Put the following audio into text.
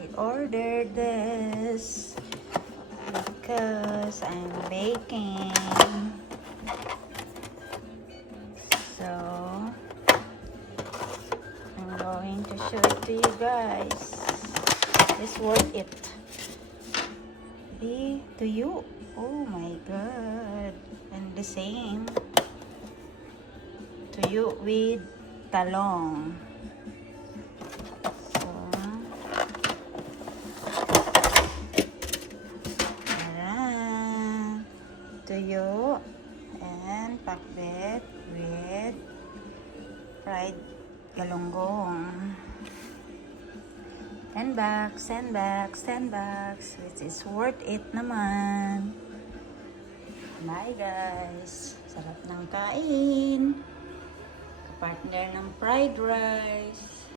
I ordered this because I'm baking. So, I'm going to show it to you guys. It's worth it. See, to you. Oh my god. And the same to you with talong. So, ayan. Tuyo and pakbet with fried galunggong. 10 bucks, 10 bucks, 10 bucks, which is worth it naman. Bye guys. Sarap ng kain. Partner ng fried rice.